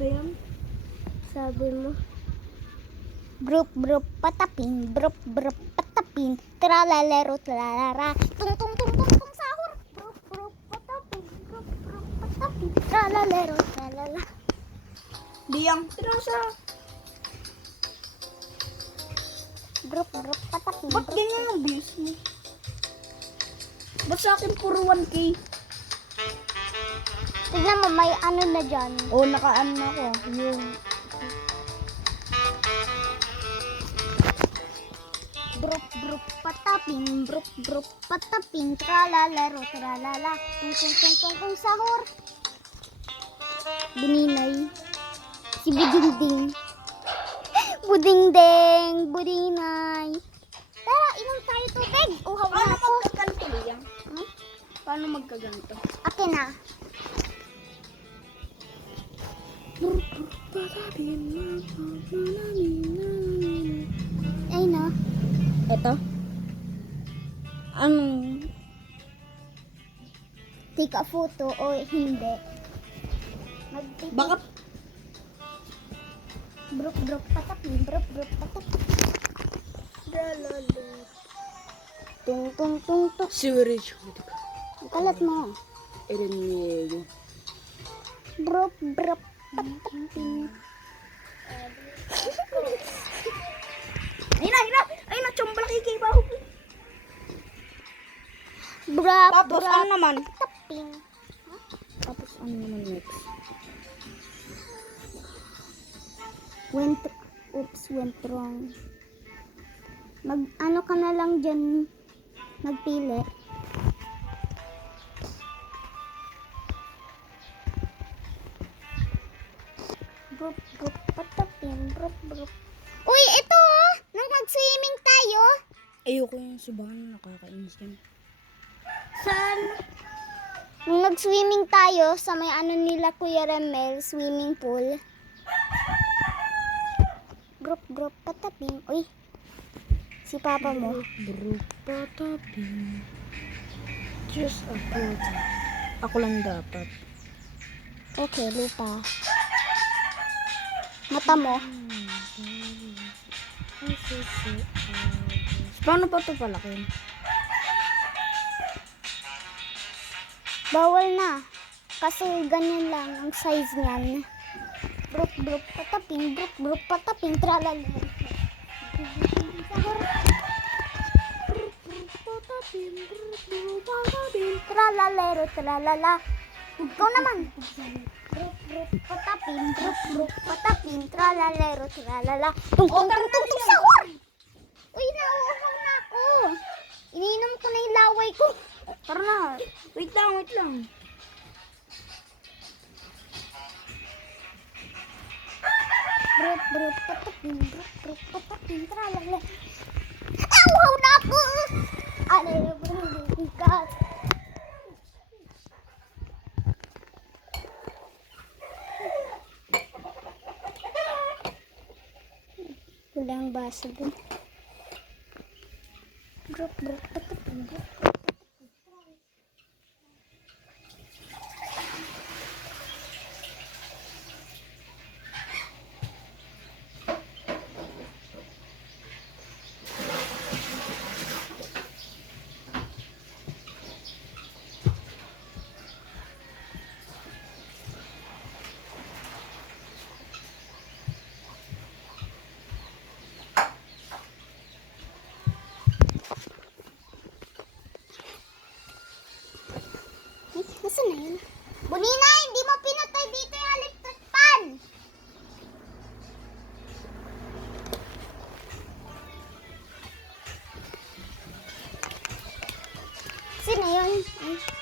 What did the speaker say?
ba yan? Sabi mo. Brup brup patapin, brup brup patapin, tralalero tralara, tung tung tung tung tung sahur. Brup brup patapin, brup brup patapin, tralalero tralala. Diyang, trasa. Brup brup patapin. Ba't ganyan ang views mo? Ba't sa akin puro 1K? Tignan mo, may ano na dyan. Oo, naka-ano na ako. Yung... Brup brup patapin, brup brup patapin, tralalero tralala, tung tung tung tung tung sahur. Buninay. Si Budingding. Budingdeng, budinay. Tara, inom tayo tubig. Uhaw na Paano ako. magkaganto, Diyang? Hmm? Paano magkaganto? Akin na. Ay na. Eto? Anong... Take a photo o hindi. Mag-take. Baka... Brup brup patapin, brup brup patapin. Tung tung tung tung. Sewerage. Ang kalat mo. Eren niyo. Brup brup patapin. Ayun na! Ayun na! Chombalaki kay baho. Brup Tapos brup ano naman? patapin. Tapos ano naman next? Went wrong. Ano ka na lang dyan, magpili. Brup, brup, patapin, brup, brup. Uy, ito oh! Nung nag-swimming tayo. Ayoko yung subahan, nakakainis yan. Saan? Nung nag-swimming tayo sa may ano nila Kuya Remel, swimming pool. Grup, grup, patapin. Uy, si papa mo. Bro, patapin. Just a photo. Ako lang dapat. Okay, lupa. Mata mo. Paano pa ito palakin? Bawal na. Kasi ganyan lang ang size niyan. Brup, brup, patapin, brup, brup, patapin, tralala. Tralalero, tralala. Ikaw naman. Brup, brup, patapin, brup, brup, patapin, tralalero, tralala. Tung, tung, tung, tung, tung, sahur! Uy, nauuhaw na ako. Ininom ko na yung laway ko. Tara na. Wait lang. Brup, brup, patapin, brup, brup, patapin, tralala. Nauuhaw na ako. Alay na po ng bigat. Wala ang baso dun. Brup, brup, patapin, brup, brup. Ay, nasa na yun? Bunina, hindi mo pinatay dito yung electric fan! Sino yun? Ay.